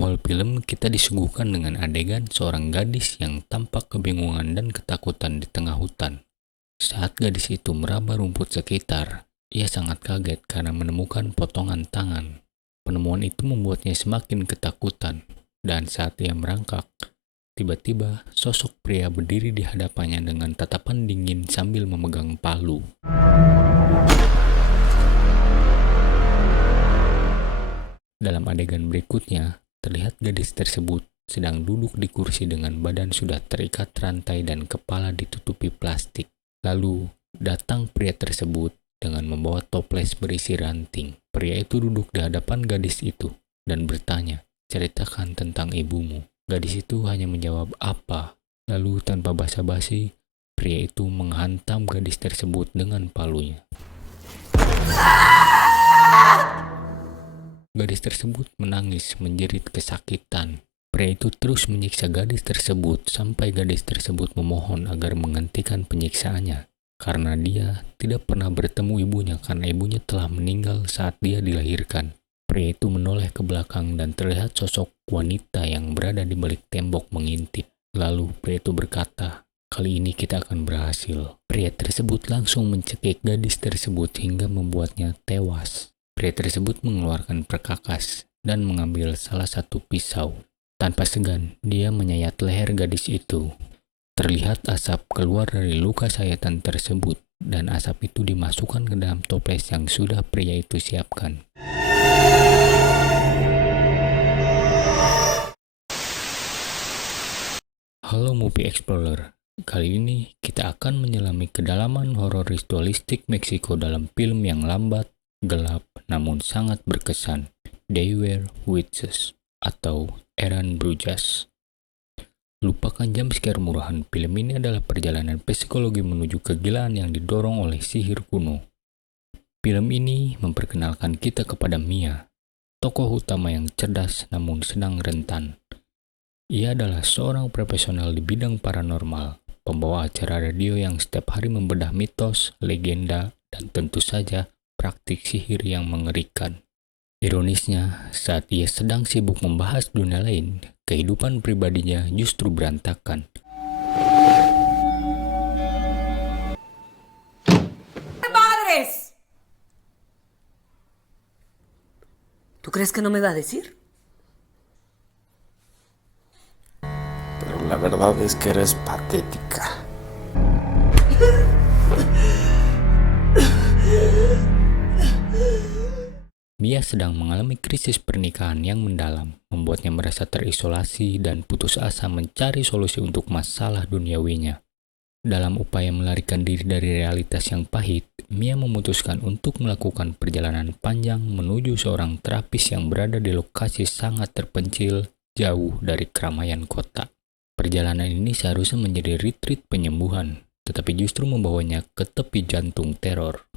awal film kita disuguhkan dengan adegan seorang gadis yang tampak kebingungan dan ketakutan di tengah hutan. Saat gadis itu meraba rumput sekitar, ia sangat kaget karena menemukan potongan tangan. Penemuan itu membuatnya semakin ketakutan, dan saat ia merangkak, tiba-tiba sosok pria berdiri di hadapannya dengan tatapan dingin sambil memegang palu. Dalam adegan berikutnya, terlihat gadis tersebut sedang duduk di kursi dengan badan sudah terikat rantai dan kepala ditutupi plastik. Lalu, datang pria tersebut dengan membawa toples berisi ranting. Pria itu duduk di hadapan gadis itu dan bertanya, "Ceritakan tentang ibumu." Gadis itu hanya menjawab, "Apa?" Lalu tanpa basa-basi, pria itu menghantam gadis tersebut dengan palunya. Gadis tersebut menangis menjerit kesakitan. Pria itu terus menyiksa gadis tersebut sampai gadis tersebut memohon agar menghentikan penyiksaannya karena dia tidak pernah bertemu ibunya karena ibunya telah meninggal saat dia dilahirkan. Pria itu menoleh ke belakang dan terlihat sosok wanita yang berada di balik tembok mengintip. Lalu pria itu berkata, "Kali ini kita akan berhasil." Pria tersebut langsung mencekik gadis tersebut hingga membuatnya tewas. Pria tersebut mengeluarkan perkakas dan mengambil salah satu pisau. Tanpa segan, dia menyayat leher gadis itu. Terlihat asap keluar dari luka sayatan tersebut, dan asap itu dimasukkan ke dalam toples yang sudah pria itu siapkan. Halo Movie Explorer, kali ini kita akan menyelami kedalaman horor ritualistik Meksiko dalam film yang lambat, gelap, namun sangat berkesan, They Were Witches atau Eran Brujas. Lupakan jumpscare murahan, film ini adalah perjalanan psikologi menuju kegilaan yang didorong oleh sihir kuno. Film ini memperkenalkan kita kepada Mia, tokoh utama yang cerdas namun sedang rentan. Ia adalah seorang profesional di bidang paranormal, pembawa acara radio yang setiap hari membedah mitos, legenda, dan tentu saja praktik sihir yang mengerikan. Ironisnya, saat ia sedang sibuk membahas dunia lain, kehidupan pribadinya justru berantakan. ¡Padres! ¿Tú crees que no me va a decir? Pero la verdad es que eres patética. Mia sedang mengalami krisis pernikahan yang mendalam, membuatnya merasa terisolasi dan putus asa mencari solusi untuk masalah duniawinya. Dalam upaya melarikan diri dari realitas yang pahit, Mia memutuskan untuk melakukan perjalanan panjang menuju seorang terapis yang berada di lokasi sangat terpencil, jauh dari keramaian kota. Perjalanan ini seharusnya menjadi retreat penyembuhan, tetapi justru membawanya ke tepi jantung teror.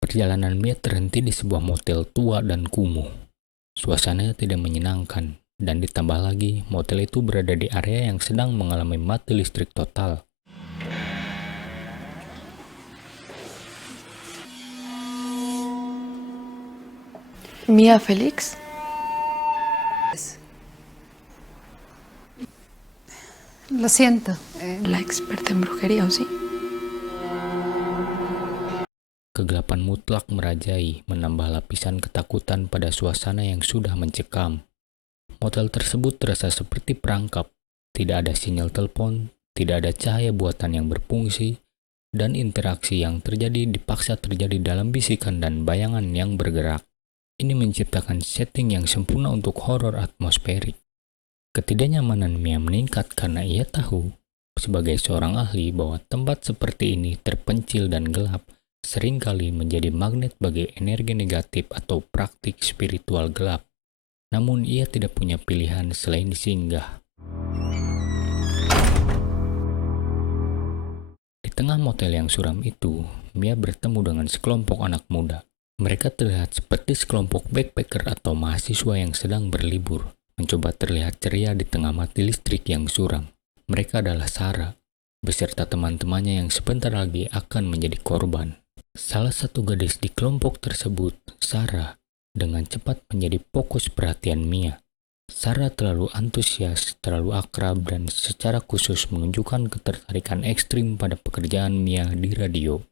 Perjalanan Mia terhenti di sebuah motel tua dan kumuh. Suasananya tidak menyenangkan, dan ditambah lagi motel itu berada di area yang sedang mengalami mati listrik total. Mía Félix. Lo siento. La experta en brujería, ¿o sí? Kegelapan mutlak merajai, menambah lapisan ketakutan pada suasana yang sudah mencekam. Motel tersebut terasa seperti perangkap. Tidak ada sinyal telepon, tidak ada cahaya buatan yang berfungsi, dan interaksi yang terjadi dipaksa terjadi dalam bisikan dan bayangan yang bergerak. Ini menciptakan setting yang sempurna untuk horor atmosferik. Ketidaknyamanan Mia meningkat karena ia tahu, sebagai seorang ahli, bahwa tempat seperti ini terpencil dan gelap seringkali menjadi magnet bagi energi negatif atau praktik spiritual gelap. Namun ia tidak punya pilihan selain singgah. Di tengah motel yang suram itu, Mia bertemu dengan sekelompok anak muda. Mereka terlihat seperti sekelompok backpacker atau mahasiswa yang sedang berlibur, mencoba terlihat ceria di tengah mati listrik yang suram. Mereka adalah Sarah, beserta teman-temannya yang sebentar lagi akan menjadi korban. Salah satu gadis di kelompok tersebut, Sarah, dengan cepat menjadi fokus perhatian Mia. Sarah terlalu antusias, terlalu akrab, dan secara khusus menunjukkan ketertarikan ekstrim pada pekerjaan Mia di radio.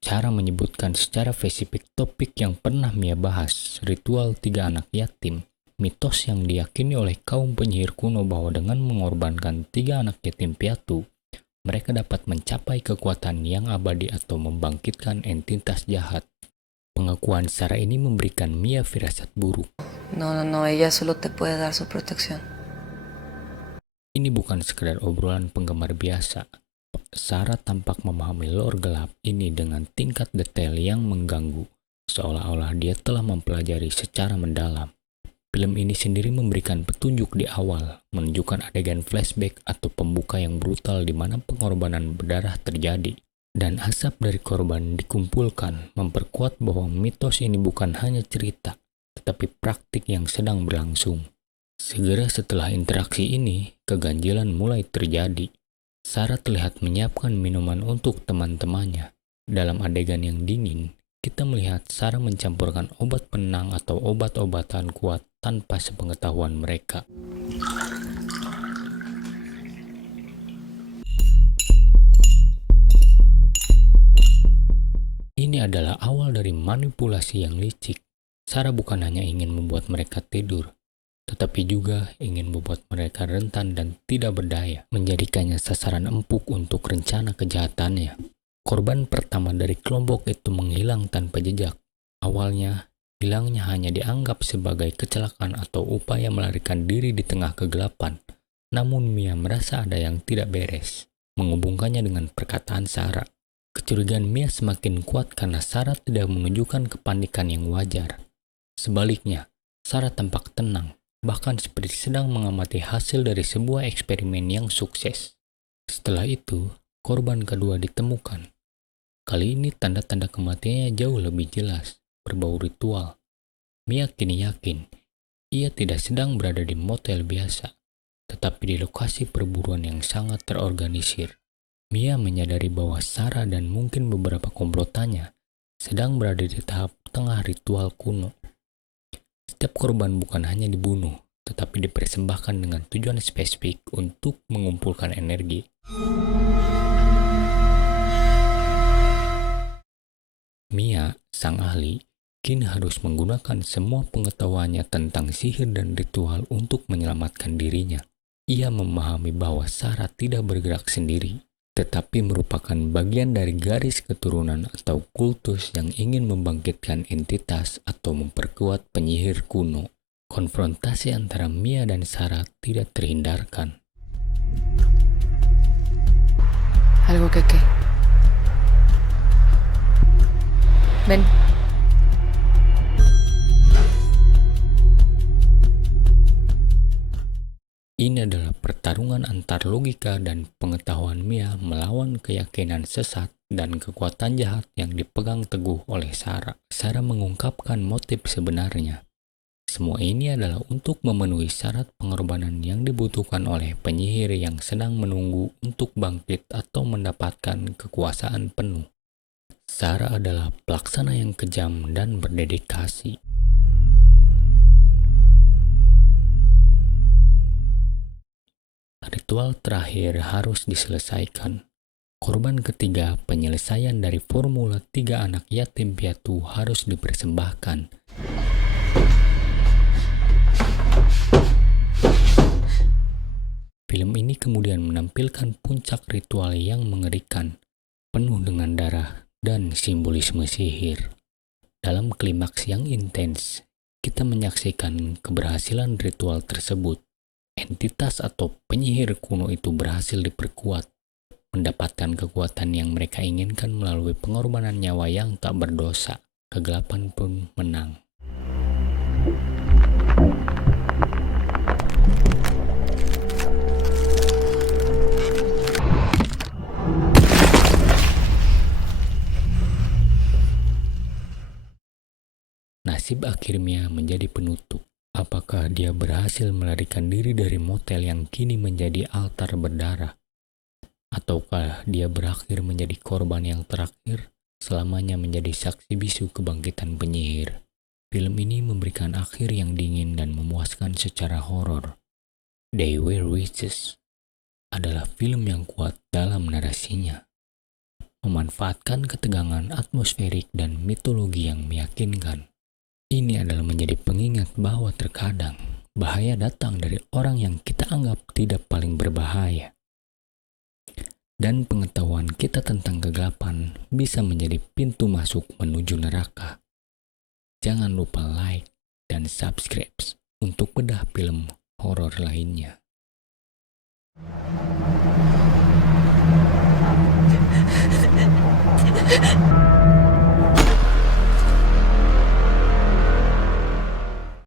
Cara menyebutkan secara spesifik topik yang pernah Mia bahas, ritual 3 anak yatim, mitos yang diyakini oleh kaum penyihir kuno bahwa dengan mengorbankan 3 anak yatim piatu, mereka dapat mencapai kekuatan yang abadi atau membangkitkan entitas jahat. Pengakuan Sarah ini memberikan Mia firasat buruk. No, ella solo te puede dar su protección. Ini bukan sekedar obrolan penggemar biasa. Sarah tampak memahami lore gelap ini dengan tingkat detail yang mengganggu, seolah-olah dia telah mempelajari secara mendalam. Film ini sendiri memberikan petunjuk di awal, menunjukkan adegan flashback atau pembuka yang brutal di mana pengorbanan berdarah terjadi. Dan asap dari korban dikumpulkan, memperkuat bahwa mitos ini bukan hanya cerita, tetapi praktik yang sedang berlangsung. Segera setelah interaksi ini, keganjilan mulai terjadi. Sarah terlihat menyiapkan minuman untuk teman-temannya. Dalam adegan yang dingin, kita melihat Sarah mencampurkan obat penenang atau obat-obatan kuat tanpa sepengetahuan mereka. Ini adalah awal dari manipulasi yang licik. Sarah bukan hanya ingin membuat mereka tidur, tetapi juga ingin membuat mereka rentan dan tidak berdaya, menjadikannya sasaran empuk untuk rencana kejahatannya. Korban pertama dari kelompok itu menghilang tanpa jejak. Awalnya, hilangnya hanya dianggap sebagai kecelakaan atau upaya melarikan diri di tengah kegelapan. Namun Mia merasa ada yang tidak beres, menghubungkannya dengan perkataan Sarah. Kecurigaan Mia semakin kuat karena Sarah tidak menunjukkan kepanikan yang wajar. Sebaliknya, Sarah tampak tenang, bahkan seperti sedang mengamati hasil dari sebuah eksperimen yang sukses. Setelah itu, korban kedua ditemukan. Kali ini tanda-tanda kematiannya jauh lebih jelas, berbau ritual. Mia kini yakin, ia tidak sedang berada di motel biasa, tetapi di lokasi perburuan yang sangat terorganisir. Mia menyadari bahwa Sarah dan mungkin beberapa komplotannya sedang berada di tahap tengah ritual kuno. Setiap korban bukan hanya dibunuh, tetapi dipersembahkan dengan tujuan spesifik untuk mengumpulkan energi. Mia, sang ahli, kini harus menggunakan semua pengetahuannya tentang sihir dan ritual untuk menyelamatkan dirinya. Ia memahami bahwa Sarah tidak bergerak sendiri, tetapi merupakan bagian dari garis keturunan atau kultus yang ingin membangkitkan entitas atau memperkuat penyihir kuno. Konfrontasi antara Mia dan Sarah tidak terhindarkan. ¿Algo que qué? Ven. Ini adalah pertarungan antar logika dan pengetahuan Mia melawan keyakinan sesat dan kekuatan jahat yang dipegang teguh oleh Sarah. Sarah mengungkapkan motif sebenarnya. Semua ini adalah untuk memenuhi syarat pengorbanan yang dibutuhkan oleh penyihir yang sedang menunggu untuk bangkit atau mendapatkan kekuasaan penuh. Sarah adalah pelaksana yang kejam dan berdedikasi. Ritual terakhir harus diselesaikan. Korban ketiga penyelesaian dari formula 3 anak yatim piatu harus dipersembahkan. Film ini kemudian menampilkan puncak ritual yang mengerikan, penuh dengan darah dan simbolisme sihir. Dalam klimaks yang intens, kita menyaksikan keberhasilan ritual tersebut. Entitas atau penyihir kuno itu berhasil diperkuat, mendapatkan kekuatan yang mereka inginkan melalui pengorbanan nyawa yang tak berdosa. Kegelapan pun menang. Nasib akhirnya menjadi penutup. Apakah dia berhasil melarikan diri dari motel yang kini menjadi altar berdarah? Ataukah dia berakhir menjadi korban yang terakhir, selamanya menjadi saksi bisu kebangkitan penyihir? Film ini memberikan akhir yang dingin dan memuaskan secara horor. They Were Witches adalah film yang kuat dalam narasinya, memanfaatkan ketegangan atmosferik dan mitologi yang meyakinkan. Ini adalah menjadi pengingat bahwa terkadang bahaya datang dari orang yang kita anggap tidak paling berbahaya. Dan pengetahuan kita tentang kegelapan bisa menjadi pintu masuk menuju neraka. Jangan lupa like dan subscribe untuk bedah film horor lainnya.